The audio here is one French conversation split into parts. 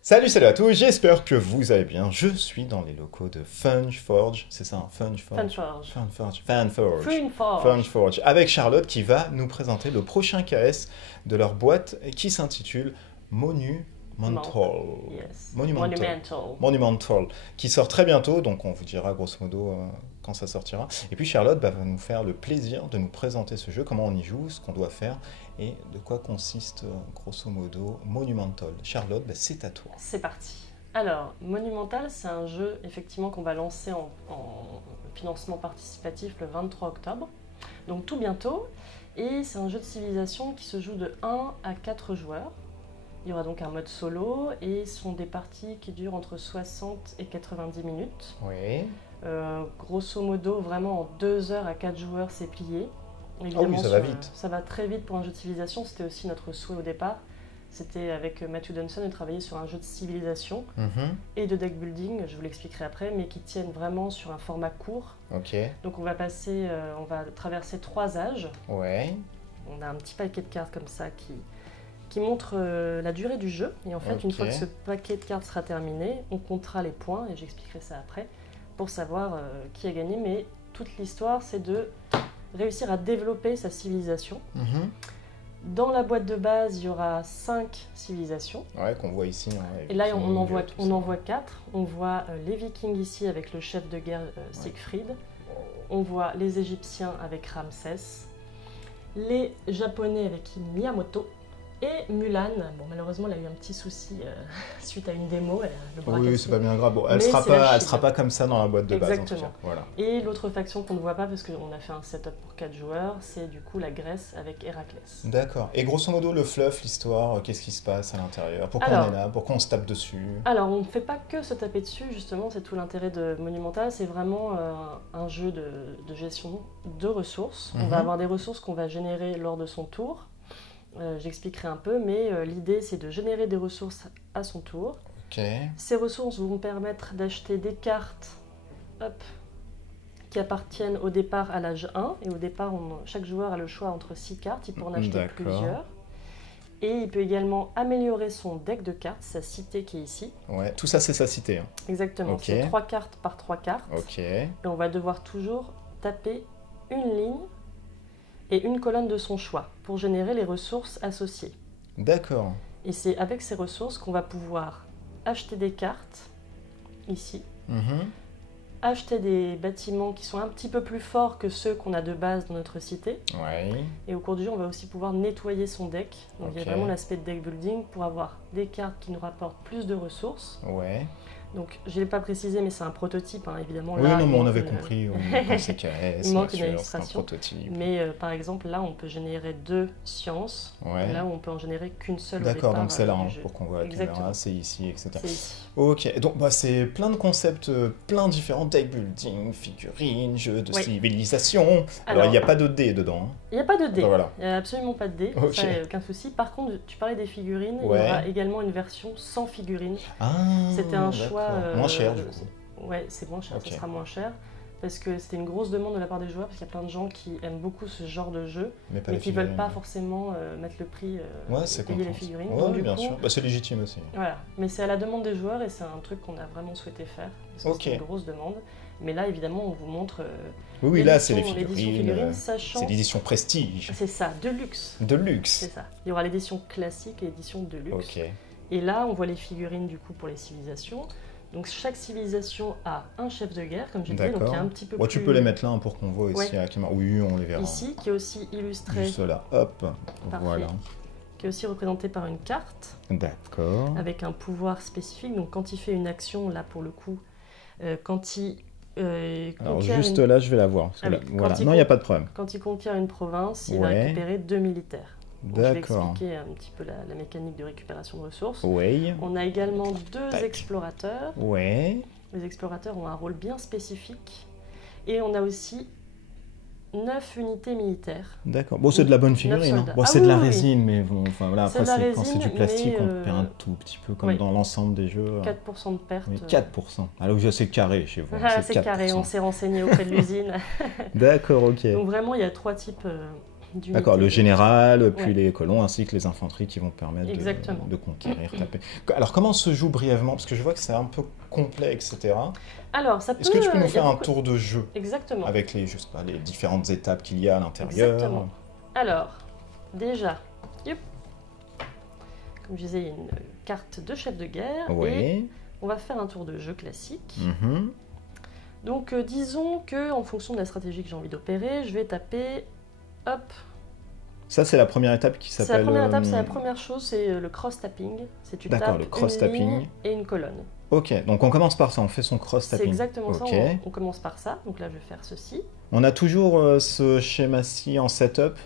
Salut à tous, j'espère que vous allez bien. Je suis dans les locaux de Funforge, c'est ça, hein, Funforge. Funforge, avec Charlotte qui va nous présenter le prochain KS de leur boîte qui s'intitule Monumental. Yes. Monumental, qui sort très bientôt, donc on vous dira grosso modo quand ça sortira. Et puis Charlotte va nous faire le plaisir de nous présenter ce jeu, comment on y joue, ce qu'on doit faire et de quoi consiste grosso modo Monumental. Charlotte, c'est à toi. C'est parti. Alors, Monumental, c'est un jeu effectivement qu'on va lancer en financement participatif le 23 octobre, donc tout bientôt. Et c'est un jeu de civilisation qui se joue de 1 à 4 joueurs. Il y aura donc un mode solo et ce sont des parties qui durent entre 60 et 90 minutes. Oui. Grosso modo, vraiment en 2 heures à 4 joueurs, c'est plié. Évidemment, oui, ça va vite. Ça va très vite pour un jeu de civilisation. C'était aussi notre souhait au départ. C'était avec Matthew Dunson de travailler sur un jeu de civilisation et de deck building, je vous l'expliquerai après, mais qui tiennent vraiment sur un format court. Ok. Donc on va traverser 3 âges. Ouais. On a un petit paquet de cartes comme ça qui montre la durée du jeu. Et en fait, une fois que ce paquet de cartes sera terminé, on comptera les points, et j'expliquerai ça après, pour savoir qui a gagné. Mais toute l'histoire, c'est de réussir à développer sa civilisation. Dans la boîte de base, il y aura 5 civilisations. Ouais, qu'on voit ici. Ouais, et là, on en voit 4. On voit les Vikings ici avec le chef de guerre Siegfried. On voit les Égyptiens avec Ramsès. Les Japonais avec Miyamoto. Et Mulan, bon malheureusement elle a eu un petit souci suite à une démo, le bras cassé. Oui, c'est pas bien grave. Bon, elle sera pas comme ça dans la boîte de base. Exactement. En tout cas. Voilà. Et l'autre faction qu'on ne voit pas parce qu'on a fait un setup pour 4 joueurs, c'est du coup la Grèce avec Héraclès. D'accord. Et grosso modo le fluff, l'histoire, qu'est-ce qui se passe à l'intérieur? Pourquoi on est là? Pourquoi on se tape dessus? Alors on ne fait pas que se taper dessus, justement, c'est tout l'intérêt de Monumental, c'est vraiment un jeu de gestion de ressources. On va avoir des ressources qu'on va générer lors de son tour. J'expliquerai un peu, mais l'idée c'est de générer des ressources à son tour. Ces ressources vont permettre d'acheter des cartes qui appartiennent au départ à l'âge 1. Et au départ, chaque joueur a le choix entre 6 cartes, il peut en acheter plusieurs. Et il peut également améliorer son deck de cartes, sa cité qui est ici. Ouais, tout ça c'est sa cité. Hein. Exactement, c'est 3 cartes par 3 cartes. Et on va devoir toujours taper une ligne et une colonne de son choix pour générer les ressources associées. D'accord. Et c'est avec ces ressources qu'on va pouvoir acheter des cartes, ici, acheter des bâtiments qui sont un petit peu plus forts que ceux qu'on a de base dans notre cité. Et au cours du jeu, on va aussi pouvoir nettoyer son deck. Donc il y a vraiment l'aspect de deck building pour avoir des cartes qui nous rapportent plus de ressources. Donc, je ne l'ai pas précisé, mais c'est un prototype, hein, évidemment. Oui, là, non, mais on avait compris, c'est KS, il manque une illustration. Un prototype. Mais par exemple, là, on peut générer 2 sciences, là, on peut en générer qu'une seule. D'accord, donc c'est là, pour qu'on voit la caméra, c'est ici, etc. C'est ici. Ok, donc c'est plein de concepts, plein de différents deck building, figurines, jeux de civilisation. Alors, il n'y a pas de dés dedans. Il n'y a pas de dés, voilà. Il n'y a absolument pas de dés, ça, il n'y a aucun souci. Par contre, tu parlais des figurines, il y aura également une version sans figurines. C'était un choix. Moins cher du coup. Ouais, c'est moins cher, ça sera moins cher. Parce que c'était une grosse demande de la part des joueurs, parce qu'il y a plein de gens qui aiment beaucoup ce genre de jeu, mais qui ne veulent pas forcément mettre le prix et payer les figurines. Donc, bien sûr, c'est légitime aussi. Voilà, mais c'est à la demande des joueurs et c'est un truc qu'on a vraiment souhaité faire, parce que c'est une grosse demande. Mais là, évidemment, on vous montre oui, là, c'est les figurines, sachant... C'est l'édition prestige. C'est ça, de luxe. De luxe. C'est ça. Il y aura l'édition classique et l'édition de luxe. Et là, on voit les figurines, du coup, pour les civilisations. Donc chaque civilisation a un chef de guerre, comme j'ai dit, donc il y a un petit peu plus... Tu peux les mettre là pour qu'on voit aussi à la caméra. Oui, on les verra. Ici, qui est aussi illustré... Juste là, hop, voilà. Qui est aussi représenté par une carte. D'accord. Avec un pouvoir spécifique. Donc quand il fait une action, là pour le coup, quand il... Alors juste là, je vais la voir. Parce que là, voilà. Non, il n'y a pas de problème. Quand il conquiert une province, il va récupérer 2 militaires. Je vais expliquer un petit peu la mécanique de récupération de ressources. On a également 2 explorateurs. Les explorateurs ont un rôle bien spécifique. Et on a aussi 9 unités militaires. D'accord. Bon, c'est de la bonne figurine. Bon, c'est de la résine, mais bon, enfin, voilà, après, quand c'est du plastique, on perd un tout petit peu, comme dans l'ensemble des jeux. 4% de perte. Mais 4%. Alors que c'est carré chez vous. C'est carré, on s'est renseigné auprès de l'usine. D'accord, ok. Donc vraiment, il y a 3 types d'unités. D'accord, le général, puis Ouais. les colons, ainsi que les infanteries qui vont permettre Exactement. de conquérir, taper. Alors, comment se joue brièvement? Parce que je vois que c'est un peu complet, etc. Alors, ça peut... Est-ce que tu peux nous il y a faire un beaucoup- tour de jeu Exactement. avec les, je sais pas, les différentes étapes qu'il y a à l'intérieur? Exactement. Alors, déjà, yep, comme je disais, il y a une carte de chef de guerre. Et Ouais. on va faire un tour de jeu classique. Mhm. Donc, disons que en fonction de la stratégie que j'ai envie d'opérer, je vais taper, hop. Ça, c'est la première étape qui C'est la s'appelle... première étape, c'est la première chose, c'est le cross-tapping. C'est tu D'accord, tapes le une cross-tapping. ligne et une colonne. Ok, donc on commence par ça, on fait son C'est cross-tapping. exactement ça, Ok. on commence par ça. Donc là, je vais faire ceci. On a toujours ce schéma-ci en setup.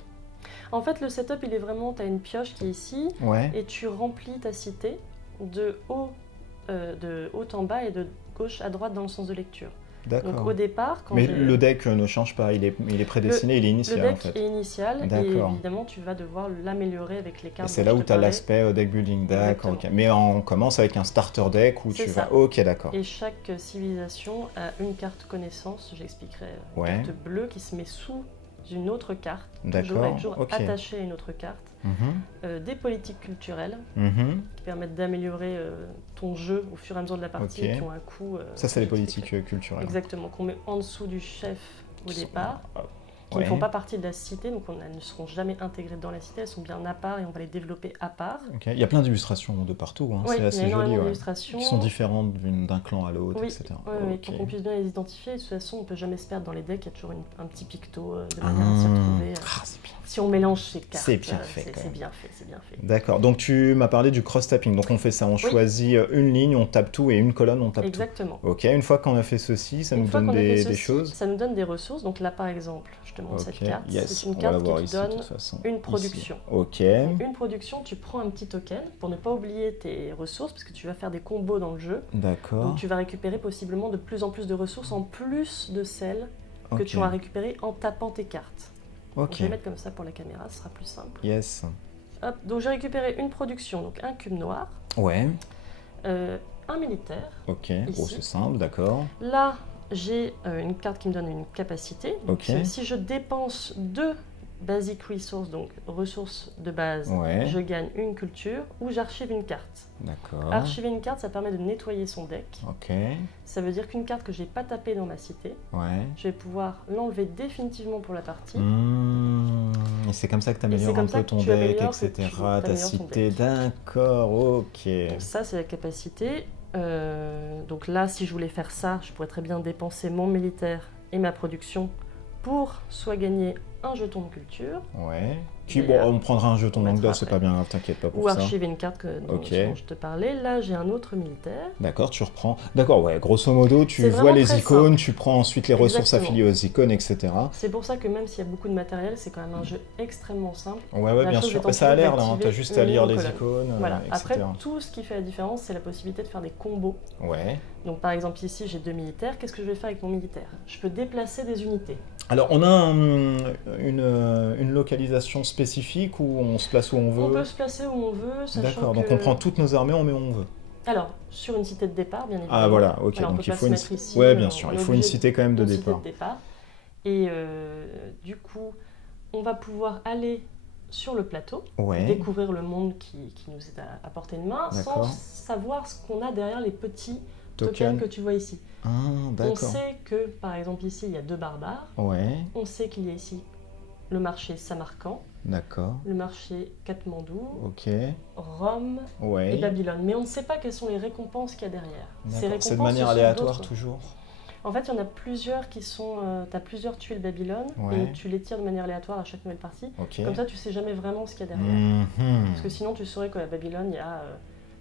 En fait, le setup, il est vraiment, tu as une pioche qui est ici, Ouais. et tu remplis ta cité de haut en bas et de gauche à droite dans le sens de lecture. Donc D'accord. au départ, quand Mais j'ai- le deck ne change pas, il est prédestiné, il est le initial deck en fait. est initial, et D'accord. évidemment, tu vas devoir l'améliorer avec les Et cartes c'est dont là je où te tu as parlais. l'aspect deck building, d'accord, ok. Exactement. Mais on commence avec un starter deck où C'est tu ça. vas... Ok, d'accord. Et chaque civilisation a une carte connaissance, j'expliquerai, une Ouais. carte bleue qui se met sous une autre carte, D'accord, toujours ok. attachée à une autre carte. Mhm, Des politiques culturelles mhm. qui permettent d'améliorer ton jeu au fur et à mesure de la partie, Ok. qui ont un coût... Ça, c'est les j'expliquerai. politiques culturelles. Exactement, qu'on met en dessous du chef au Qui sont- départ, qui Ouais. ne font pas partie de la cité, donc elles ne seront jamais intégrées dans la cité, elles sont bien à part et on va les développer à part. Ok. Il y a plein d'illustrations de partout, hein. Oui, C'est il y a assez joli, énormément ouais. d'illustrations. Qui sont différentes d'un clan à l'autre, Oui, etc. oui, Ok. pour qu'on puisse bien les identifier. Et de toute façon, on ne peut jamais se perdre dans les decks, il y a toujours un petit picto de manière à s'y retrouver. Ah, c'est bien. Si on mélange ces cartes, C'est bien fait, quand c'est même. bien fait, c'est bien fait. D'accord, donc tu m'as parlé du cross-tapping. Donc on fait ça, on choisit une ligne, on tape tout, et une colonne, on tape Exactement. tout. Ok, une fois qu'on a fait ceci, ça Une nous fois donne qu'on a fait des ceci, choses. ça nous donne des ressources. Donc là, par exemple, je te montre Ok, cette carte. yes, C'est une on va la carte voir qui te ici, de donne toute façon. une Ici. production. Ok, Une production, tu prends un petit token pour ne pas oublier tes ressources, parce que tu vas faire des combos dans le jeu. d'accord. Donc tu vas récupérer possiblement de plus en plus de ressources en plus de celles que Ok. tu auras récupérées en tapant tes cartes. Donc, Ok, je vais mettre comme ça pour la caméra, ce sera plus simple. yes. Hop, donc j'ai récupéré une production, donc un cube noir, Ouais, un militaire. ok, Ici. oh, c'est simple, d'accord. Là, j'ai une carte qui me donne une capacité. Donc, Ok. si je dépense 2 basic resources, donc ressources de base, Ouais. je gagne une culture ou j'archive une carte. D'accord. Archiver une carte, ça permet de nettoyer son deck. Ok, Ça veut dire qu'une carte que j'ai pas tapée dans ma cité, ouais. je vais pouvoir l'enlever définitivement pour la partie. Et c'est comme ça que tu Et c'est améliores comme un ça peu que ton tu deck, améliores, que etc. tu Ta améliores ton cité, deck. d'accord, ok. Donc ça, c'est la capacité. Donc là, si je voulais faire ça, je pourrais très bien dépenser mon militaire et ma production pour soit gagner un jeton de culture, Ouais. Qui, bon, D'ailleurs, on prendra un jeton on Langda, mettra c'est après. pas bien grave, t'inquiète pas pour ou ça. archiver une carte dont Ok. je te parlais. Là, j'ai un autre militaire. D'accord, tu reprends. D'accord, ouais, grosso modo, tu C'est vois vraiment les très icônes, simple. tu prends ensuite les ressources Exactement. affiliées aux icônes, etc. C'est pour ça que même s'il y a beaucoup de matériel, c'est quand même un jeu extrêmement simple. Ouais, ouais, La bien chose sûr. étant Ça a toujours l'air là, hein, d'activer t'as juste à une lire ligne les colonne. icônes, Voilà. etc. Après, tout ce qui fait la différence, c'est la possibilité de faire des combos. Ouais. Donc par exemple ici, j'ai 2 militaires. Qu'est-ce que je vais faire avec mon militaire? Je peux déplacer des unités. Alors, on a une localisation spécifique où on se place où on On peut veut. se placer où on veut, sachant D'accord, donc que- on prend toutes nos armées, on met où on veut. Alors, sur une cité de départ, bien évidemment. Ah voilà, ok, Alors, on donc peut il pas faut se une... mettre ici, Ouais, bien on sûr, est il faut une obligé cité quand même de une cité départ. de départ. Et du coup, on va pouvoir aller sur le plateau, Ouais, découvrir le monde qui nous est à portée de main, sans D'accord. savoir ce qu'on a derrière les petits tokens token. que tu vois ici. Ah, On d'accord. sait que, par exemple, ici, il y a 2 barbares. Ouais, On sait qu'il y a ici le marché Samarkand, d'accord. le marché Katmandou, Ok, Rome et ouais. Babylone. Mais on ne sait pas quelles sont les récompenses qu'il y a derrière. Ces D'accord. C'est de récompenses, manière ce sont aléatoire d'autres. toujours. En fait, il y en a plusieurs qui sont... tu as plusieurs tuiles Babylone Ouais. et tu les tires de manière aléatoire à chaque nouvelle partie. Ok. Comme ça, tu sais jamais vraiment ce qu'il y a derrière. Mhm. Parce que sinon, tu saurais qu'à Babylone, il y a,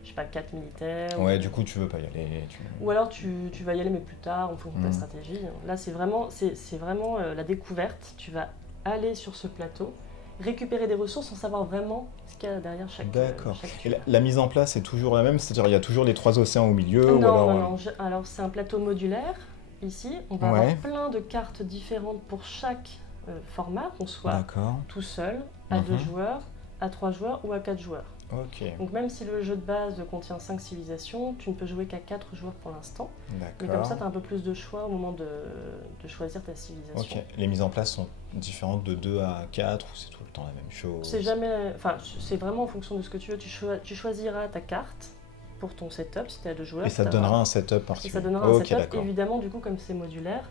je sais pas, 4 militaires. Ouais, du coup, tu veux pas y aller. Ou alors, tu vas y aller, mais plus tard, en fonction de ta Mhm. stratégie. Là, c'est vraiment la découverte. Tu vas aller sur ce plateau, récupérer des ressources sans savoir vraiment ce qu'il y a derrière chaque D'accord. chaque Et tuile. la mise en place est toujours la même, c'est-à-dire il y a toujours les 3 océans au milieu, ou Non, alors... non, non. Alors, c'est un plateau modulaire. Ici, on va Ouais. avoir plein de cartes différentes pour chaque format, qu'on soit D'accord. tout seul, à 2 Mhm. joueurs, à 3 joueurs ou à 4 joueurs. Ok, Donc même si le jeu de base contient 5 civilisations, tu ne peux jouer qu'à 4 joueurs pour l'instant. Mais comme d'accord. ça, tu as un peu plus de choix au moment de choisir ta civilisation. Ok, les mises en place sont différentes de 2 à 4 ou c'est tout le temps la même chose? C'est jamais, enfin, c'est vraiment en fonction de ce que tu veux. Tu choisiras ta carte pour ton setup si tu as 2 joueurs. Et ça te donnera un setup Et particulier? ça donnera un Ok, setup. d'accord. Évidemment, du coup, comme c'est modulaire,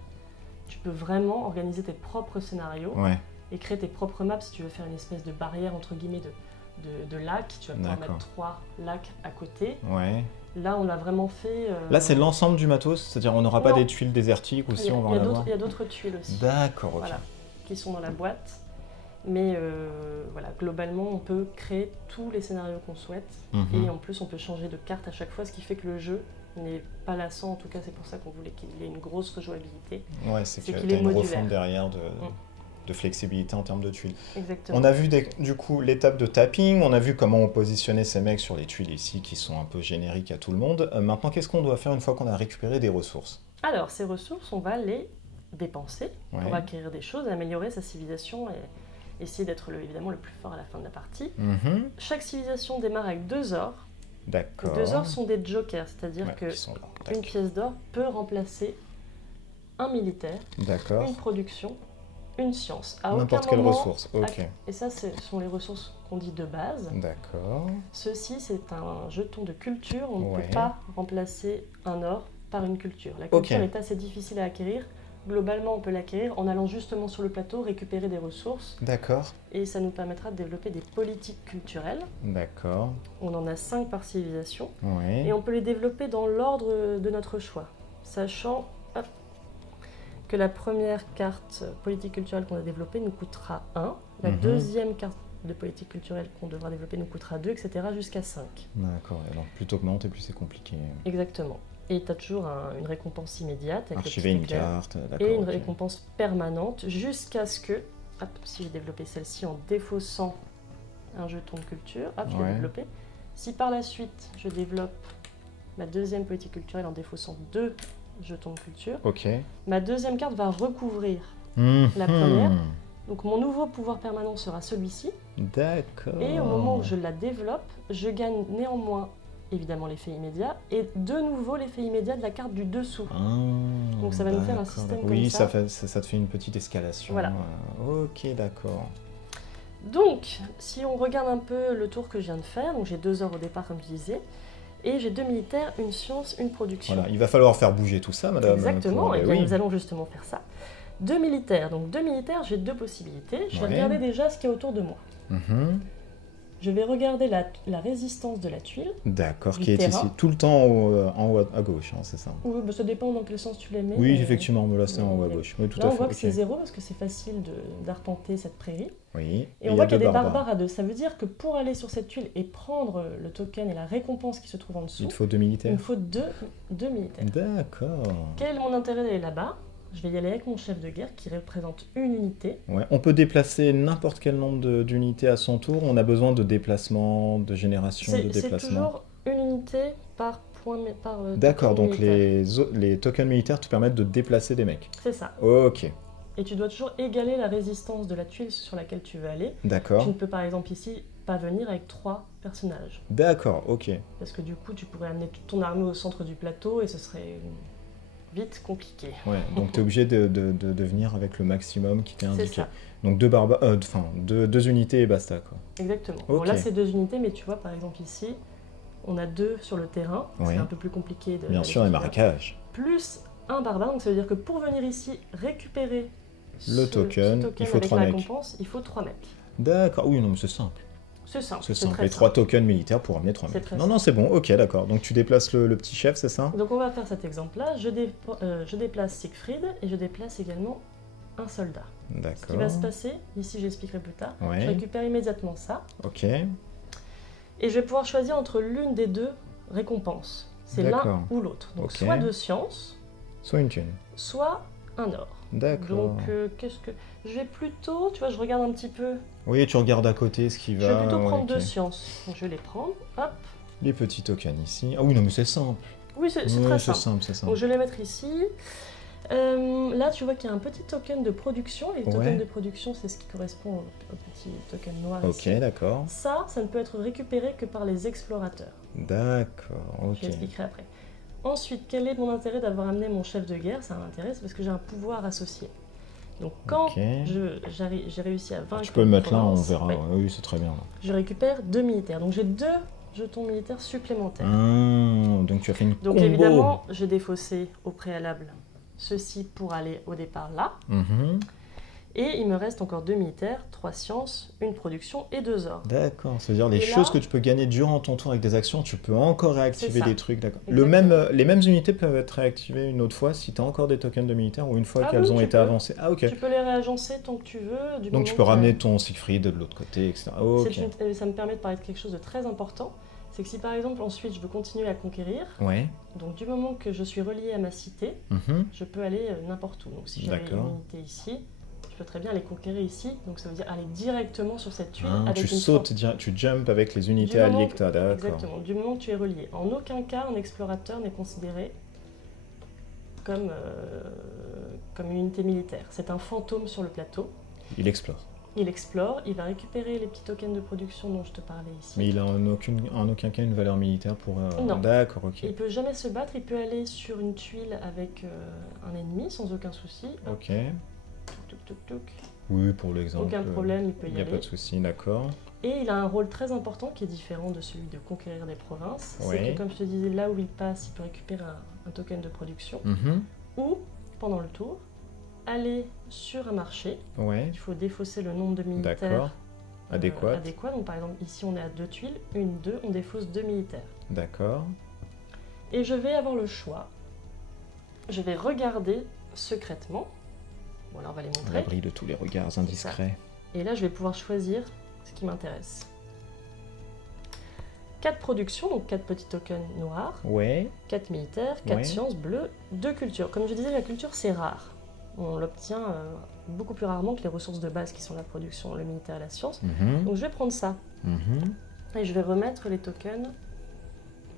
tu peux vraiment organiser tes propres scénarios Ouais, et créer tes propres maps si tu veux faire une espèce de barrière entre guillemets de lacs. Tu vas pouvoir D'accord. mettre 3 lacs à côté. ouais. Là, on l'a vraiment fait. Là, c'est l'ensemble du matos, c'est-à-dire on n'aura pas Non. des tuiles désertiques ou Il si y a, on va il y en a avoir? d'autres- il y a d'autres tuiles aussi. D'accord, ok. Voilà, qui sont dans la boîte. Mais voilà, globalement, on peut créer tous les scénarios qu'on souhaite. Mhm. Et en plus, on peut changer de carte à chaque fois, ce qui fait que le jeu n'est pas lassant. En tout cas, c'est pour ça qu'on voulait qu'il ait une grosse rejouabilité. Ouais, c'est C'est que qu'il tu as est une modulaire. refonte derrière de flexibilité en termes de tuiles. Exactement. On a vu du coup l'étape de tapping, on a vu comment on positionnait ces mecs sur les tuiles ici qui sont un peu génériques à tout le monde. Maintenant, qu'est-ce qu'on doit faire une fois qu'on a récupéré des ressources? Alors, ces ressources, on va les dépenser Ouais. pour acquérir des choses, améliorer sa civilisation et essayer d'être évidemment le plus fort à la fin de la partie. Mhm. Chaque civilisation démarre avec 2 ors. D'accord. Les 2 ors sont des jokers, c'est-à-dire Ouais, que qui sont là. Tac. une pièce d'or peut remplacer un militaire, D'accord. une production, une science. À aucun N'importe quelle moment, ressource. Ok. Et ça, ce sont les ressources qu'on dit de base. D'accord. Ceci, c'est un jeton de culture. On ne Ouais. peut pas remplacer un or par une culture. La Ok. culture est assez difficile à acquérir. Globalement, on peut l'acquérir en allant justement sur le plateau, récupérer des ressources. D'accord. Et ça nous permettra de développer des politiques culturelles. D'accord. On en a 5 par civilisation. Ouais. Et on peut les développer dans l'ordre de notre choix. Sachant que la première carte politique culturelle qu'on a développée nous coûtera 1. La Mhm. deuxième carte de politique culturelle qu'on devra développer nous coûtera 2, etc. jusqu'à 5. D'accord. Alors plus t'augmentes et plus c'est compliqué. Exactement. Et tu as toujours une récompense immédiate avec Archiver le une petit éclair, carte. D'accord. et une ok. récompense permanente jusqu'à ce que, hop, si j'ai développé celle-ci en défaussant un jeton de culture, hop, je l'ai Ouais. développé. Si par la suite je développe ma deuxième politique culturelle en défaussant 2 jetons de culture, Ok. ma deuxième carte va recouvrir. La Mhm. première. Donc mon nouveau pouvoir permanent sera celui-ci. D'accord. Et au moment où je la développe, je gagne néanmoins évidemment l'effet immédiat et de nouveau l'effet immédiat de la carte du dessous. Ah, Donc ça va nous faire un d'accord, système d'accord. comme Oui, ça. ça te fait une petite escalation. Voilà. Ok, d'accord. Donc si on regarde un peu le tour que je viens de faire, donc j'ai 2 heures au départ comme je disais, et j'ai 2 militaires, une science, une production. Voilà, il va falloir faire bouger tout ça, madame. Exactement, pour- et bien oui. nous allons justement faire ça. 2 militaires, donc 2 militaires, j'ai 2 possibilités. Je vais Ouais. regarder déjà ce qu'il y a autour de moi. Mhm. Je vais regarder la résistance de la tuile. D'accord, Du qui est terrain. ici, tout le temps en haut à gauche, hein, c'est ça. Ou bah, ça dépend dans quel sens tu les mets. Oui, mais- effectivement, mais là c'est en haut à mais- gauche. Oui, tout Là, à on fait. voit que ok. c'est 0 parce que c'est facile d'arpenter cette prairie. Oui, Et on il y voit a qu'il y a deux des barbares à 2. Ça veut dire que pour aller sur cette tuile et prendre le token et la récompense qui se trouve en dessous, Il te faut 2 il me militaires. faut deux militaires. D'accord. Quel est mon intérêt d'aller là-bas? Je vais y aller avec mon chef de guerre qui représente une unité. Ouais, on peut déplacer n'importe quel nombre d'unités à son tour. On a besoin de déplacements, de génération de C'est déplacements. toujours une unité par point. D'accord, token donc militaire. les tokens militaires te permettent de déplacer des mecs. C'est ça. Ok, Et tu dois toujours égaler la résistance de la tuile sur laquelle tu veux aller. d'accord. Tu ne peux par exemple ici pas venir avec 3 personnages. D'accord, ok. Parce que du coup, tu pourrais amener toute ton armée au centre du plateau et ce serait vite compliqué. Ouais, donc tu es obligé de venir avec le maximum qui t'est C'est indiqué. ça, Donc deux unités et basta, quoi. exactement. Bon, Ok. là, c'est 2 unités, mais tu vois, par exemple ici, on a 2 sur le terrain. Oui. C'est un peu plus compliqué de. Bien d'aller sûr, les sur le terrain. marécages. Plus un barbare, donc ça veut dire que pour venir ici récupérer Le token, il faut avec 3 la mecs. récompense, il faut 3 mecs. D'accord, oui, non, mais c'est simple. C'est simple. C'est simple. très Les 3 tokens militaires pour amener 3 C'est mecs. très Non, non, c'est bon, ok, d'accord. Donc tu déplaces le petit chef, c'est ça? Donc on va faire cet exemple-là. Je déplace Siegfried et je déplace également un soldat. Ce qui D'accord. va se passer, ici j'expliquerai plus tard, Ouais. je récupère immédiatement ça Ok, et je vais pouvoir choisir entre l'une des 2 récompenses. C'est l'un D'accord. ou l'autre. Donc Ok. soit de science, soit une thune. soit un or. D'accord. Donc qu'est-ce que... Je vais plutôt, tu vois, je regarde un petit peu, Oui, tu regardes à côté ce qui va. je vais plutôt ouais, prendre ok. 2 sciences. Donc je vais les prendre, hop. Les petits tokens ici. Ah oui, non, mais c'est simple. Oui, c'est Oui, très c'est simple. simple, c'est simple. Donc je vais les mettre ici. Là, tu vois qu'il y a un petit token de production. Et le token de production, c'est ce qui correspond au petit token noir ici. Ok, d'accord. Ça ne peut être récupéré que par les explorateurs. D'accord, ok. Je l'expliquerai après. Ensuite, quel est mon intérêt d'avoir amené mon chef de guerre? C'est un intérêt, c'est parce que j'ai un pouvoir associé. Donc quand j'ai réussi à vaincre... Tu peux le mettre là, on verra. Oui, oui c'est très bien. Là. Je récupère 2 militaires. Donc j'ai 2 jetons militaires supplémentaires. Donc tu as fait une Donc combo. Évidemment, j'ai défaussé au préalable ceci pour aller au départ là. Et il me reste encore 2 militaires, 3 sciences, 1 production et 2 ors. D'accord, c'est-à-dire les choses que tu peux gagner durant ton tour avec des actions, tu peux encore réactiver des trucs. D'accord. Les mêmes unités peuvent être réactivées une autre fois si tu as encore des tokens de militaires ou une fois qu'elles ont été avancées. Ah ok. Tu peux les réagencer tant que tu veux. Donc tu peux ramener ton Siegfried de l'autre côté, etc. Ça me permet de parler de quelque chose de très important. C'est que si par exemple ensuite je veux continuer à conquérir, donc du moment que je suis relié à ma cité, je peux aller n'importe où. Donc si j'avais une unité ici, je peux très bien aller conquérir ici, donc ça veut dire aller directement sur cette tuile. Tu sautes, tu jumps avec les unités alliées que tu as, d'accord. Exactement, du moment que tu es relié. En aucun cas, un explorateur n'est considéré comme une unité militaire. C'est un fantôme sur le plateau. Il explore. Il explore, il va récupérer les petits tokens de production dont je te parlais ici. Mais il a en aucun cas une valeur militaire pour... Non. D'accord, ok. Il ne peut jamais se battre, il peut aller sur une tuile avec un ennemi sans aucun souci. Ok. Touk. Oui, pour l'exemple. Aucun problème, il peut y aller. Il n'y a pas de souci, d'accord. Et il a un rôle très important qui est différent de celui de conquérir des provinces. C'est que, comme je te disais, là où il passe, il peut récupérer un token de production. Ou, pendant le tour, aller sur un marché. Il faut défausser le nombre de militaires adéquat. Donc, par exemple, ici, on est à 2 tuiles. 1, 2, on défausse 2 militaires. D'accord. Et je vais avoir le choix. Je vais regarder secrètement. Voilà, on va les montrer. L'abri de tous les regards indiscrets. Et là, je vais pouvoir choisir ce qui m'intéresse. 4 productions, donc 4 petits tokens noirs. 4 militaires, 4 sciences bleues, 2 cultures. Comme je disais, la culture, c'est rare. On l'obtient beaucoup plus rarement que les ressources de base qui sont la production, le militaire et la science. Donc je vais prendre ça. Et je vais remettre les tokens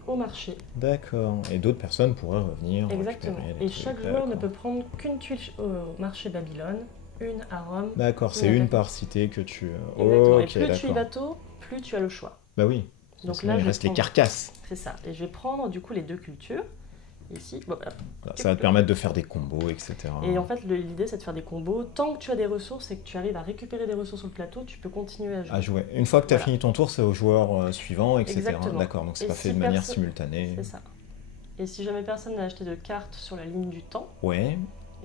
au marché. D'accord. Et d'autres personnes pourraient revenir. Exactement. Et chaque joueur ne peut prendre qu'une tuile au marché Babylone, une à Rome. D'accord, c'est une par cité que tu... Exactement. Et plus tu y vas tôt, plus tu as le choix. Bah oui. Donc là, il reste les carcasses. C'est ça. Et je vais prendre du coup les 2 cultures. Ici, ça va te permettre de faire des combos, etc. Et en fait, l'idée, c'est de faire des combos. Tant que tu as des ressources et que tu arrives à récupérer des ressources sur le plateau, tu peux continuer à jouer. Une fois que tu as fini ton tour, c'est au joueur suivant, etc. Exactement. D'accord, donc c'est pas fait de manière simultanée. C'est ça. Et si jamais personne n'a acheté de cartes sur la ligne du temps, et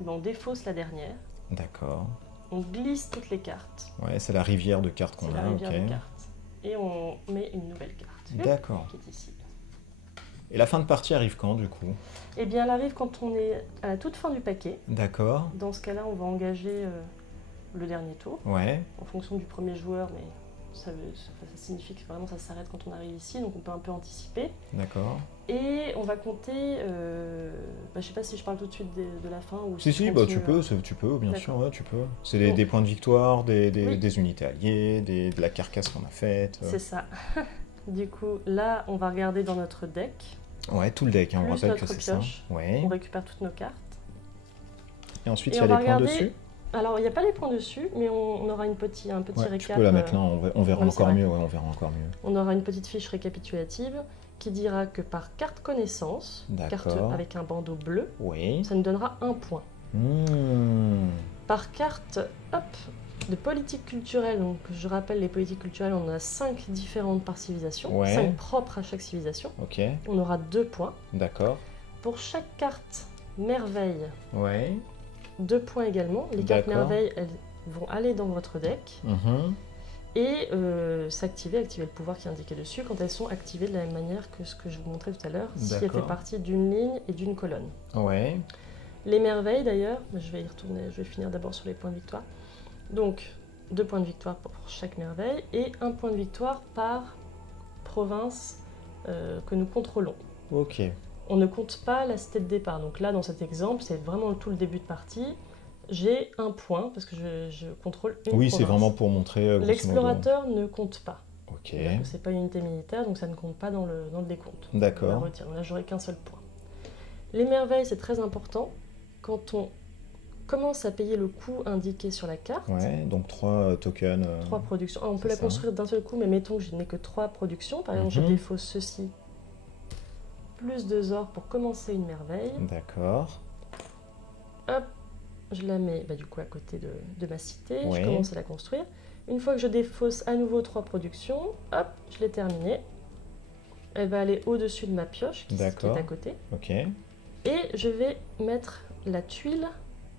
on défausse la dernière. D'accord. On glisse toutes les cartes. C'est la rivière de cartes qu'on a. C'est la rivière de cartes. Et on met une nouvelle carte. D'accord. Qui est ici. Et la fin de partie arrive quand, du coup? Eh bien, elle arrive quand on est à la toute fin du paquet. D'accord. Dans ce cas-là, on va engager le dernier tour. En fonction du premier joueur, mais ça signifie que vraiment ça s'arrête quand on arrive ici, donc on peut un peu anticiper. D'accord. Et on va compter... je ne sais pas si je parle tout de suite de la fin ou si tu peux, bien sûr, tu peux. C'est des points de victoire, des unités alliées, de la carcasse qu'on a faite. C'est ça. Du coup, là, on va regarder dans notre deck. Tout le deck, on rappelle que c'est ça. On récupère toutes nos cartes. Et ensuite, il y a les points dessus. Alors, il n'y a pas les points dessus, mais on aura un petit récap. Tu peux la mettre là, on verra encore mieux. On verra encore mieux. On aura une petite fiche récapitulative qui dira que par carte connaissance, carte avec un bandeau bleu, ça nous donnera 1 point. Par carte, de politique culturelle, donc je rappelle les politiques culturelles, on a 5 différentes par civilisation, 5 propres à chaque civilisation. On aura 2 points. D'accord. Pour chaque carte merveille, 2 points également. Les cartes merveilles, elles vont aller dans votre deck et activer le pouvoir qui est indiqué dessus quand elles sont activées de la même manière que ce que je vous montrais tout à l'heure, si elles font partie d'une ligne et d'une colonne. Les merveilles d'ailleurs, je vais y retourner, je vais finir d'abord sur les points de victoire. Donc 2 points de victoire pour chaque merveille et 1 point de victoire par province que nous contrôlons. On ne compte pas la cité de départ. Donc là, dans cet exemple, c'est vraiment tout le début de partie. J'ai 1 point parce que je contrôle une province. C'est vraiment pour montrer... L'explorateur ne compte pas. C'est pas une unité militaire, donc ça ne compte pas dans le décompte. D'accord. Là, j'aurai qu'un seul point. Les merveilles, c'est très important. quand on commence à payer le coût indiqué sur la carte, Ouais, donc 3 tokens. 3 productions. Alors, on peut c'est la ça. construire d'un seul coup, mais mettons que je n'ai que 3 productions. Par exemple, je défausse ceci, plus 2 ors pour commencer une merveille. D'accord. Hop, je la mets du coup à côté de ma cité, Ouais. je commence à la construire. Une fois que je défausse à nouveau 3 productions, hop, je l'ai terminée. Elle va aller au-dessus de ma pioche qui est à côté. Ok. Et je vais mettre la tuile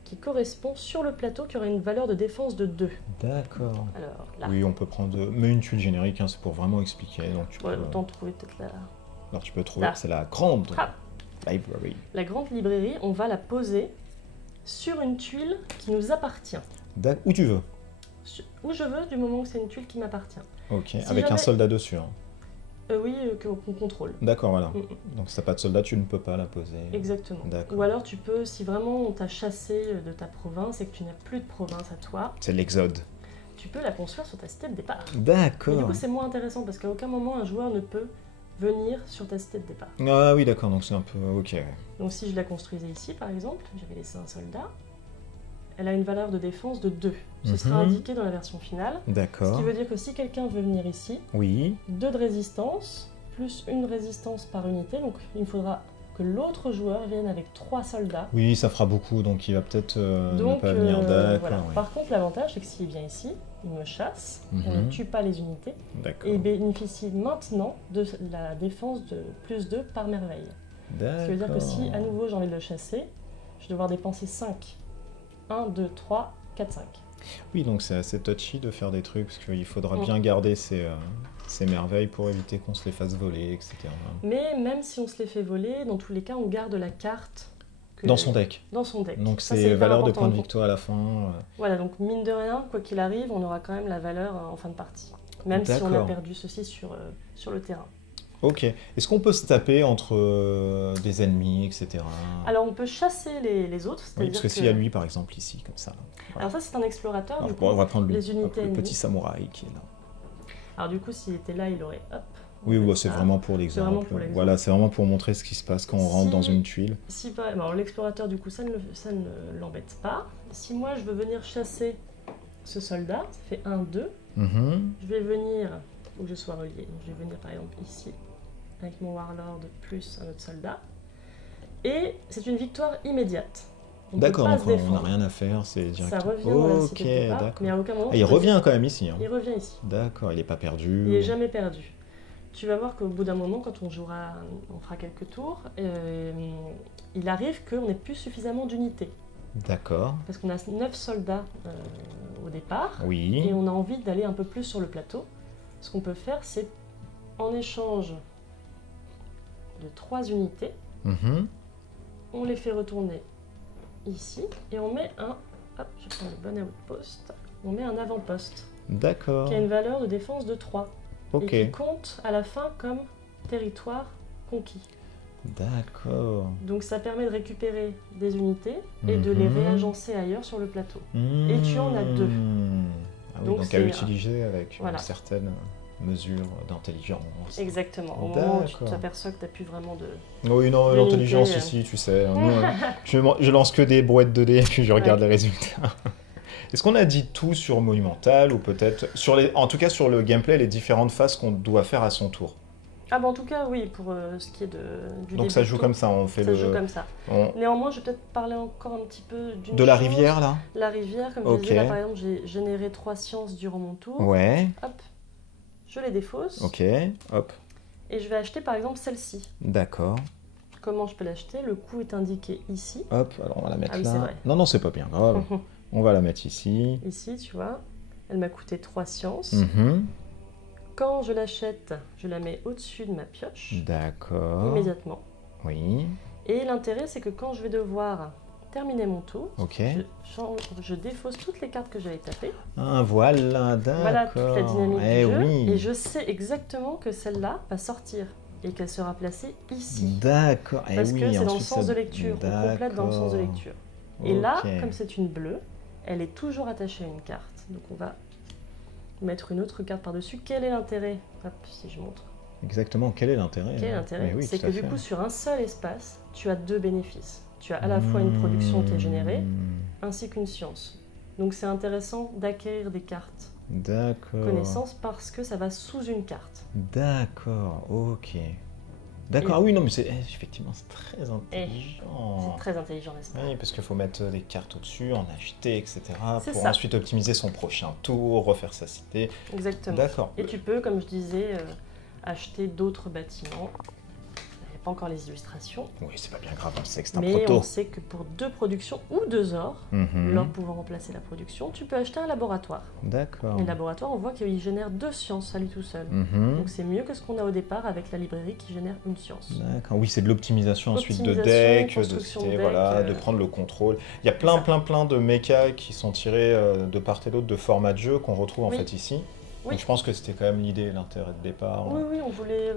qui correspond sur le plateau qui aura une valeur de défense de 2. D'accord. Alors là. Oui, on peut prendre... Mais une tuile générique, hein, c'est pour vraiment expliquer. Donc tu peux... Autant trouver peut-être la... Alors tu peux trouver, là. c'est la grande Ah. library. La grande librairie, on va la poser sur une tuile qui nous appartient. Où tu veux. Où je veux, du moment où c'est une tuile qui m'appartient. Ok, Si avec jamais... un soldat dessus. Hein. Oui, qu'on contrôle. D'accord, voilà. Donc si t'as pas de soldat, tu ne peux pas la poser. Exactement. Ou alors tu peux, si vraiment on t'a chassé de ta province et que tu n'as plus de province à toi... C'est l'exode. Tu peux la construire sur ta cité de départ. D'accord. Mais du coup, c'est moins intéressant parce qu'à aucun moment un joueur ne peut venir sur ta cité de départ. Ah oui, d'accord, donc c'est un peu... Ok. Donc si je la construisais ici, par exemple, j'avais laissé un soldat, elle a une valeur de défense de 2. Ce sera indiqué dans la version finale. D'accord. Ce qui veut dire que si quelqu'un veut venir ici, oui. 2 de résistance, plus 1 résistance par unité, donc il faudra que l'autre joueur vienne avec 3 soldats. Oui, ça fera beaucoup, donc il va peut-être ne pas venir. D'accord. Voilà. Oui. Par contre, l'avantage, c'est que s'il vient ici, il me chasse, on ne tue pas les unités, et il bénéficie maintenant de la défense de plus 2 par merveille. Ce qui veut dire que si à nouveau j'ai envie de le chasser, je vais devoir dépenser 5. 1, 2, 3, 4, 5. Oui, donc c'est assez touchy de faire des trucs, parce qu'il faudra bien garder ces merveilles pour éviter qu'on se les fasse voler, etc. Mais même si on se les fait voler, dans tous les cas, on garde la carte. Dans son deck. Dans son deck. Donc c'est valeur de points de victoire à la fin. Voilà, donc mine de rien, quoi qu'il arrive, on aura quand même la valeur en fin de partie. Même si on a perdu ceci sur le terrain. Ok. Est-ce qu'on peut se taper entre des ennemis, etc. Alors on peut chasser les autres. Oui, parce que s'il y a lui, par exemple, ici, comme ça. Voilà. Alors ça, c'est un explorateur. Alors, du coup, on va prendre lui. Les unités le petit samouraï qui est là. Alors du coup, s'il était là, il aurait... Hop. Oui, c'est vraiment pour l'exemple. Voilà, c'est vraiment pour montrer ce qui se passe quand on rentre dans une tuile. Si alors l'explorateur, du coup, ça ne l'embête pas. Si moi, je veux venir chasser ce soldat, ça fait 1, 2. Je vais venir, il faut que je sois relié. Donc, je vais venir, par exemple, ici, avec mon warlord plus un autre soldat. Et c'est une victoire immédiate. D'accord, donc on n'a rien à faire, c'est direct. Ça revient dans la cité de départ, mais à aucun moment... il revient quand même ici. Hein. Il revient ici. D'accord, il n'est pas perdu. Il n'est jamais perdu. Tu vas voir qu'au bout d'un moment, quand on jouera, on fera quelques tours, il arrive qu'on n'ait plus suffisamment d'unités. D'accord. Parce qu'on a 9 soldats au départ, oui. Et on a envie d'aller un peu plus sur le plateau. Ce qu'on peut faire, c'est en échange de 3 unités, on les fait retourner ici, et on met un... Hop, je prends le bon outpost. On met un avant-poste. D'accord. Qui a une valeur de défense de 3. Ok. Et qui compte à la fin comme territoire conquis. D'accord. Donc ça permet de récupérer des unités et de les réagencer ailleurs sur le plateau. Et tu en as 2. Ah oui, donc à utiliser avec une certaine mesure d'intelligence. Exactement. Au moment où tu t'aperçois que tu n'as plus vraiment de... Oui, non, l'intelligence ici, tu sais. Je lance que des brouettes de dés et puis je regarde les résultats. Est-ce qu'on a dit tout sur Monumental ou peut-être, en tout cas sur le gameplay, les différentes phases qu'on doit faire à son tour? Ah bah en tout cas oui, pour ce qui est du début. Donc ça joue comme ça, on fait ça joue comme ça. Néanmoins, je vais peut-être parler encore un petit peu d'une chose. La rivière là? La rivière, comme je disais, là par exemple, j'ai généré 3 sciences durant mon tour. Ouais. Hop, je les défausse. Ok, hop. Et je vais acheter par exemple celle-ci. D'accord. Comment je peux l'acheter? Le coût est indiqué ici. Hop, alors on va la mettre là. C'est vrai. Non, c'est pas bien grave. On va la mettre ici. Ici, tu vois, elle m'a coûté 3 sciences. Quand je l'achète, je la mets au-dessus de ma pioche. D'accord. Immédiatement. Oui. Et l'intérêt, c'est que quand je vais devoir terminer mon tour, je défausse toutes les cartes que j'avais tapées. Ah, voilà, d'accord. Voilà toute la dynamique du jeu. Oui. Et je sais exactement que celle-là va sortir et qu'elle sera placée ici. D'accord. Parce que c'est dans le sens de lecture. On complète dans le sens de lecture. Et là, comme c'est une bleue, elle est toujours attachée à une carte. Donc on va mettre une autre carte par-dessus. Quel est l'intérêt? Hop, si je montre. Exactement, quel est l'intérêt? Quel est l'intérêt? Mais oui, C'est tout que à du fait. coup, sur un seul espace, tu as deux bénéfices. Tu as à la fois une production qui est générée, ainsi qu'une science. Donc c'est intéressant d'acquérir des cartes D'accord. connaissances parce que ça va sous une carte. D'accord, ok. D'accord, Et- ah oui, non, mais effectivement, c'est très intelligent. C'est très intelligent, n'est-ce pas? Oui, parce qu'il faut mettre des cartes au-dessus, en acheter, etc. C'est Pour ça. ensuite optimiser son prochain tour, refaire sa cité. Exactement. D'accord. Et tu peux, comme je disais, acheter d'autres bâtiments. Il n'y a pas encore les illustrations. Oui, c'est pas bien grave, on sait que c'est un Mais proto. on sait que pour 2 productions ou 2 ors, Mhm. l'or pouvant remplacer la production, tu peux acheter un laboratoire. D'accord. Et le laboratoire, on voit qu'il génère 2 sciences à lui tout seul. Mhm. Donc c'est mieux que ce qu'on a au départ avec la librairie qui génère une science. D'accord, oui, c'est de l'optimisation ensuite de Optimisation, deck, de construction cité, de deck, voilà, de prendre le contrôle. Il y a plein, ça. plein de mechas qui sont tirés de part et d'autre de formats de jeu qu'on retrouve en Oui. fait ici. Oui. Donc je pense que c'était quand même l'idée, l'intérêt de départ. Oui, oui, on voulait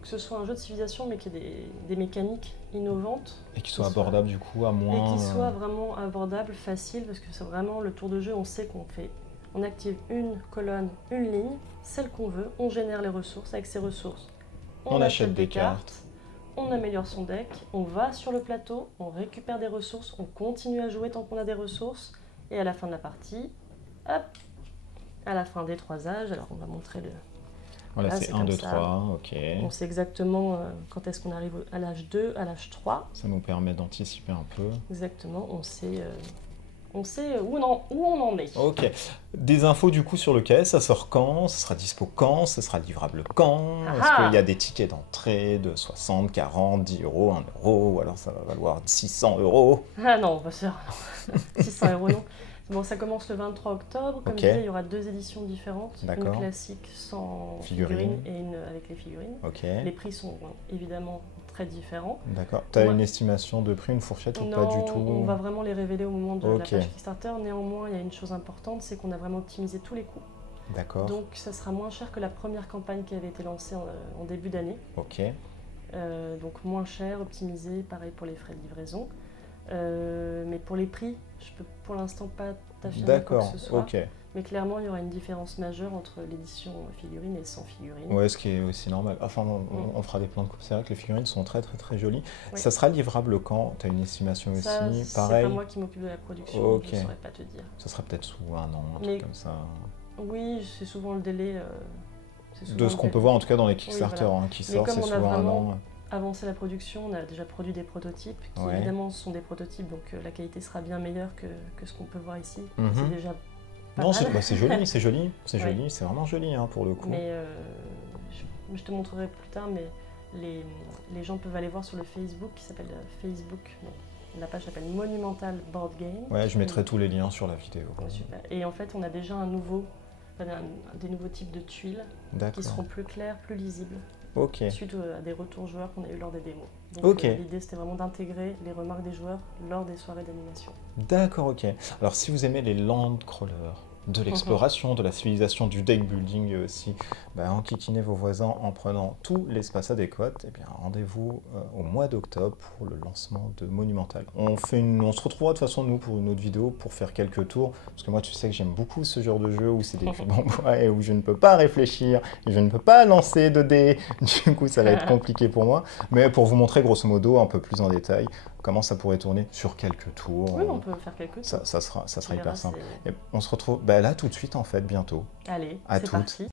que ce soit un jeu de civilisation, mais qu'il y ait des mécaniques innovantes. Et qui soit Qui soit- abordable du coup à moins. Et qui soit vraiment abordable, facile, parce que c'est vraiment le tour de jeu, on sait on active une colonne, une ligne, celle qu'on veut, on génère les ressources, avec ces ressources, On achète des cartes. on améliore son deck, on va sur le plateau, on récupère des ressources, on continue à jouer tant qu'on a des ressources, et à la fin de la partie, hop, à la fin des 3 âges, alors on va montrer le... Voilà, Là, c'est c'est 1, comme 2, ça. 3, ok. On sait exactement quand est-ce qu'on arrive à l'âge 2, à l'âge 3, Ça nous permet d'anticiper un peu. exactement, on sait où on en est. Ok. Des infos du coup sur le caisse, ça sort quand? Ça sera dispo quand? Ça sera livrable quand? Ah Est-ce ah. qu'il y a des tickets d'entrée de 60, 40, 10 euros, 1 euro? Ou alors ça va valoir 600 euros? Ah non, pas sûr. 600 € non. Bon, ça commence le 23 octobre. Comme Ok. je disais, il y aura 2 éditions différentes. Une D'accord. classique sans Figurines. figurines et une avec les figurines. Ok. Les prix sont évidemment très différents. D'accord. T'as Ouais. une estimation de prix, une fourchette ou Non, pas du tout? on va vraiment les révéler au moment de la Ok. page Kickstarter. Néanmoins, il y a une chose importante, c'est qu'on a vraiment optimisé tous les coûts. D'accord. Donc ça sera moins cher que la première campagne qui avait été lancée en début d'année. Ok. Donc moins cher, optimisé, pareil pour les frais de livraison. Mais pour les prix, je peux pour l'instant pas t'affirmer quoi D'accord. que ce soit. Ok. Mais clairement, il y aura une différence majeure entre l'édition figurine et sans figurine. Ouais, ce qui est aussi normal. Enfin, on fera des plans de coupe. C'est vrai que les figurines sont très très très jolies. Oui. Ça sera livrable quand? T'as une estimation Ça, aussi? c'est Pareil. pas moi qui m'occupe de la production, Ok. je ne saurais pas te dire. Ça sera peut-être sous 1 an, un Mais- truc comme ça. Oui, c'est souvent le délai. C'est souvent De ce le qu'on délai. peut voir en tout cas dans les Kickstarter voilà. qui Mais sortent, comme c'est on a souvent un vraiment an. Avancé la production, on a déjà produit des prototypes qui Ouais. évidemment sont des prototypes, donc la qualité sera bien meilleure que ce qu'on peut voir ici. Mhm. C'est déjà pas Non, mal. c'est joli, c'est joli, c'est Ouais. joli, c'est vraiment joli hein, pour le coup. Mais je te montrerai plus tard, mais les gens peuvent aller voir sur le Facebook qui s'appelle Facebook. Non, la page s'appelle Monumental Board Game. Ouais, je mettrai tous les liens sur la vidéo. Super. Et en fait, on a déjà des nouveaux types de tuiles qui D'accord. seront plus clairs, plus lisibles, Ok. suite à des retours joueurs qu'on a eu lors des démos. Donc Ok. l'idée, c'était vraiment d'intégrer les remarques des joueurs lors des soirées d'animation. D'accord, ok. Alors si vous aimez les land crawlers, de l'exploration, de la civilisation, du deck building aussi, enquiquinez vos voisins en prenant tout l'espace adéquat, et bien rendez-vous au mois d'octobre pour le lancement de Monumental. On se retrouvera de toute façon nous pour une autre vidéo pour faire quelques tours, parce que moi tu sais que j'aime beaucoup ce genre de jeu où c'est des cubes en bois et où je ne peux pas réfléchir, et je ne peux pas lancer de dés, du coup ça va être compliqué pour moi, mais pour vous montrer grosso modo un peu plus en détail comment ça pourrait tourner sur quelques tours. Oui, on peut faire quelques tours. Ça sera Tu hyper verras, simple. c'est- Et on se retrouve là tout de suite en fait, bientôt. Allez, À c'est toutes. parti.